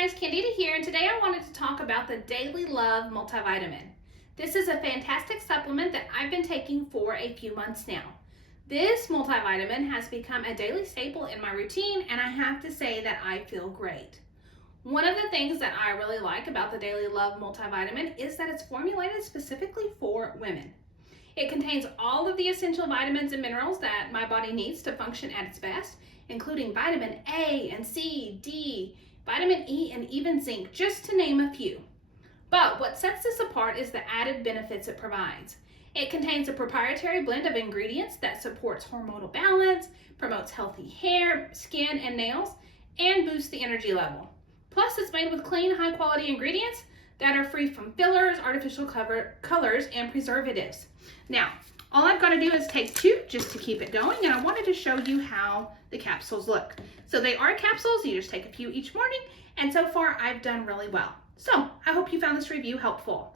guys, Candida here, and today I wanted to talk about the Daily Love Multivitamin. This is a fantastic supplement that I've been taking for a few months now. This multivitamin has become a daily staple in my routine, and I have to say that I feel great. One of the things that I really like about the Daily Love Multivitamin is that it's formulated specifically for women. It contains all of the essential vitamins and minerals that my body needs to function at its best, including vitamin A and C, D, vitamin E, and even zinc, just to name a few. But what sets this apart is the added benefits it provides. It contains a proprietary blend of ingredients that supports hormonal balance, promotes healthy hair, skin, and nails, and boosts the energy level. Plus, it's made with clean, high-quality ingredients that are free from fillers, artificial colors, and preservatives. Now, all I've got to do is take two just to keep it going, and I wanted to show you how the capsules look. So they are capsules, you just take a few each morning, and so far I've done really well. So I hope you found this review helpful.